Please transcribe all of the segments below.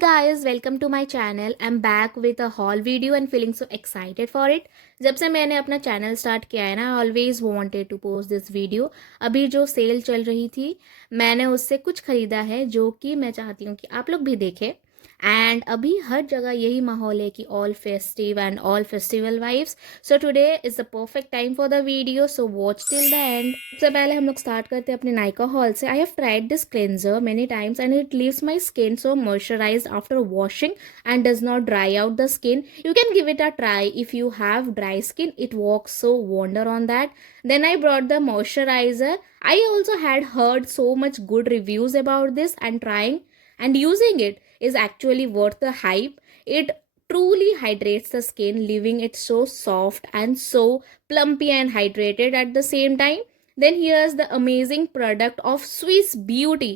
guys, welcome to my channel. I'm back with a haul video and feeling so excited for it. जब से मैंने अपना channel start किया है ना, I always wanted to post this video. अभी जो सेल चल रही थी, मैंने उससे कुछ खरीदा है जो कि मैं चाहती हूँ कि आप लोग भी देखें. एंड अभी हर जगह यही माहौल है कि all festive and all festival vibes. So today is the perfect time for the video, so watch till the end. सबसे पहले हम लोग स्टार्ट करते हैं अपने नायका हॉल से. I have tried this cleanser many times and it leaves my skin so moisturized after washing and does not dry out the skin. You can give it a try if you have dry skin. It works so wonder on that. Then I brought the moisturizer. I also had heard so much good reviews about this, and trying and using it is actually worth the hype. It truly hydrates the skin, leaving it so soft and so plumpy and hydrated at the same time. Then here's the amazing product of Swiss Beauty.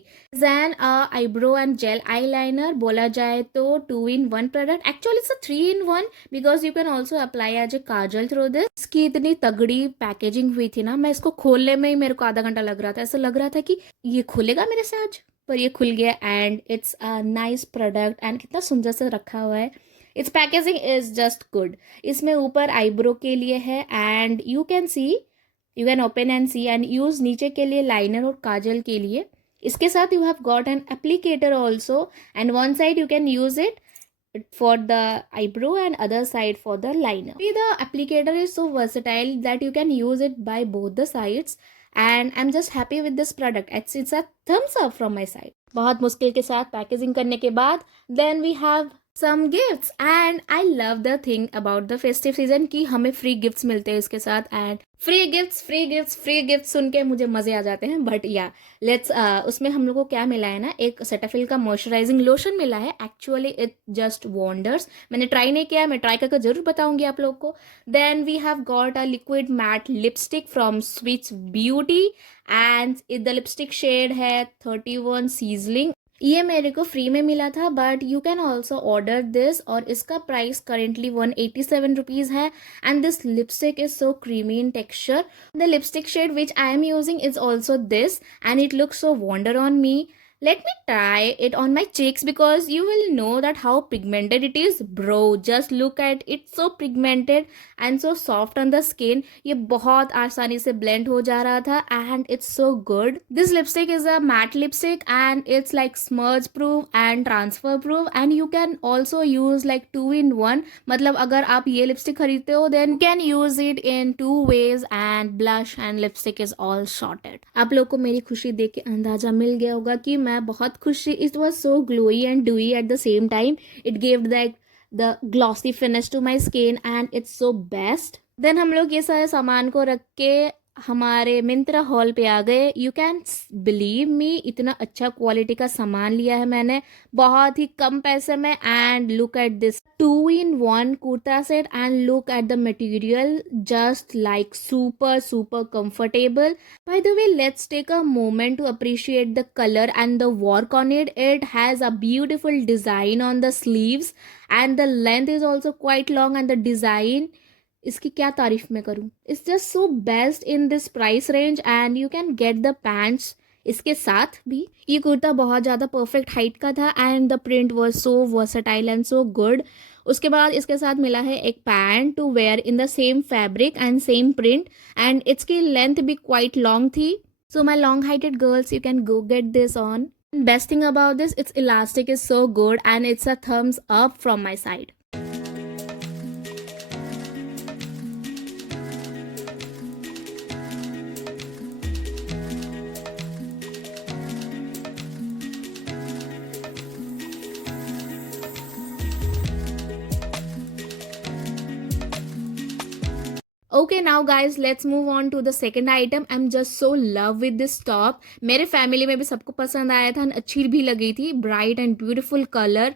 Zan eyebrow and gel eyeliner. बोला जाए तो 2-in-1 product. Actually it's a 3-in-1 because you can also apply as a kajal through this. इसकी इतनी तगड़ी packaging हुई थी ना, मैं इसको खोलने में ही मेरे को आधा घंटा लग रहा था. ऐसा लग रहा था कि ये खुलेगा मेरे से आज, पर ये खुल गया. And it's a nice product and कितना सुंदर से रखा हुआ है. It's packaging is just good. इसमें ऊपर आईब्रो के लिए है and you can open and see and use नीचे के लिए लाइनर और काजल के लिए. इसके साथ you have got an applicator also and one side you can use it for the eyebrow and other side for the liner. The applicator is so versatile that you can use it by both the sides and I'm just happy with this product. It's a thumbs up from my side. बहुत मुश्किल के साथ packaging करने के बाद then we have some gifts and I love the thing about the festive season कि हमें free gifts मिलते हैं इसके साथ. एंड फ्री गिफ्ट्स सुन के मुझे मजे आ जाते हैं. बट या लेट्स उसमें हम लोग को क्या मिला है ना, एक सेटाफिल का मॉइस्चराइजिंग लोशन मिला है. Actually it just wonders. मैंने ट्राई नहीं किया, मैं ट्राई करके जरूर बताऊंगी आप लोग को. Then we have got a liquid matte lipstick from Swiss Beauty and the lipstick shade है 31 सीजलिंग. ये मेरे को फ्री में मिला था but you can also order this और इसका प्राइस करेंटली 187 रुपीज़ है. And this lipstick is so creamy in texture. The lipstick shade which I am using is also this and it looks so wonder on me. Let me try it on my cheeks because you will know that how pigmented it is. Bro, just look at it, so pigmented and so soft on the skin. ये बहुत आसानी से blend हो जा रहा था and it's so good. This lipstick is a matte lipstick and it's like smudge proof and transfer proof and you can also use like 2-in-1. मतलब अगर आप ये lipstick खरीदते हो then you can use it in 2 ways and blush and lipstick is all sorted. आप लोग को मेरी खुशी देख के अंदाजा मिल गया होगा कि मैं बहुत खुश थी. It was so glowy and dewy at the same time. It gave the glossy finish to my skin and it's so best. Then हम लोग ये सारे सामान को रख के हमारे मिंत्रा हॉल पे आ गए. यू कैन बिलीव मी, इतना अच्छा क्वालिटी का सामान लिया है मैंने बहुत ही कम पैसे में. And look at this 2-in-1 kurta set and look at the material, just like super comfortable. By the way, let's take a moment to appreciate the color and the work on it. It has a beautiful design on the sleeves and the length is also quite long and the design, इसकी क्या तारीफ मैं करूँ. It's just so best in this price range and you can get the pants इसके साथ भी. ये कुर्ता बहुत ज़्यादा परफेक्ट हाइट का था and the print was so versatile and so good. उसके बाद इसके साथ मिला है एक pant to wear in the same fabric and same print and इसकी लेंथ भी क्वाइट लॉन्ग थी. So my long heighted girls, you can go get this on. Best thing about this, it's elastic is so good and it's a thumbs up from my side. Okay, now guys, let's move on to the second item. I'm just so love with this top. मेरे family में भी सबको पसंद आया था, अच्छी भी लगी थी. ब्राइट एंड ब्यूटीफुल कलर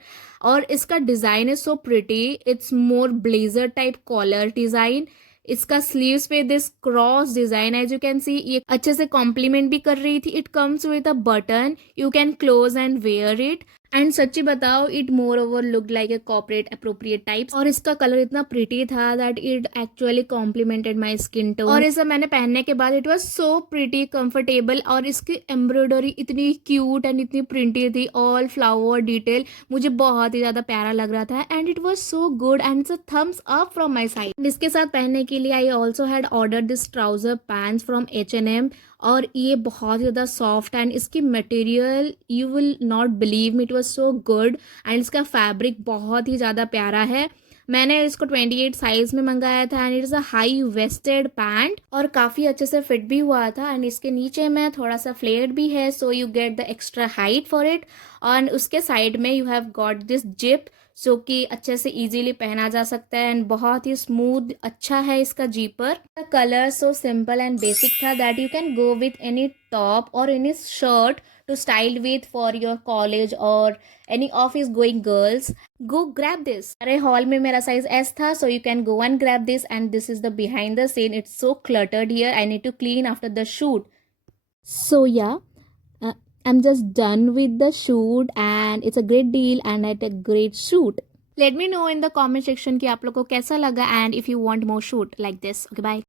और इसका design is so pretty. It's more blazer type collar design. इसका स्लीव्स पे this cross design as you can see ये अच्छे से कॉम्प्लीमेंट भी कर रही थी. It comes with a button, you can close and wear it. And सच्ची बताओ it moreover look like a corporate appropriate types, और इसका कलर इतना प्रिटी था that it actually complemented my skin tone. और इसे मैंने पहनने के बाद it was so pretty comfortable, और इसकी एम्ब्रॉयडरी इतनी क्यूट एंड इतनी प्रिंटी थी, ऑल फ्लावर डिटेल, मुझे बहुत ही ज़्यादा प्यारा लग रहा था and it was so good and it's a thumbs up from my side. इसके साथ पहनने के लिए I also had order this trouser pants from H&M, और ये बहुत ज़्यादा सॉफ्ट एंड इसकी material you will not believe me, it was so good and इसका फैब्रिक बहुत ही ज़्यादा प्यारा है। मैंने इसको 28 साइज में मंगाया था and it is a high waisted pant, और काफ़ी अच्छे से फिट भी हुआ था एंड इसके नीचे में थोड़ा सा फ्लेयर्ड भी है, so you get the extra height for it. और उसके साइड में you have got this zip, so कि अच्छे से इजीली पहना जा सकता है एंड बहुत ही स्मूथ अच्छा है इसका zipper. The colour so simple and basic था that you can go with any top और any shirt to style with for your college और any office going girls. Go grab this. अरे हॉल में मेरा साइज एस था, so you can go and grab this, and this is the behind the scene, it's so cluttered here, I need to clean after the shoot. So yeah, I'm just done with the shoot and it's a great deal and I had a great shoot. Let me know in the comment section कि आप लोग को कैसा लगा and if you want more shoot like this. Okay, bye.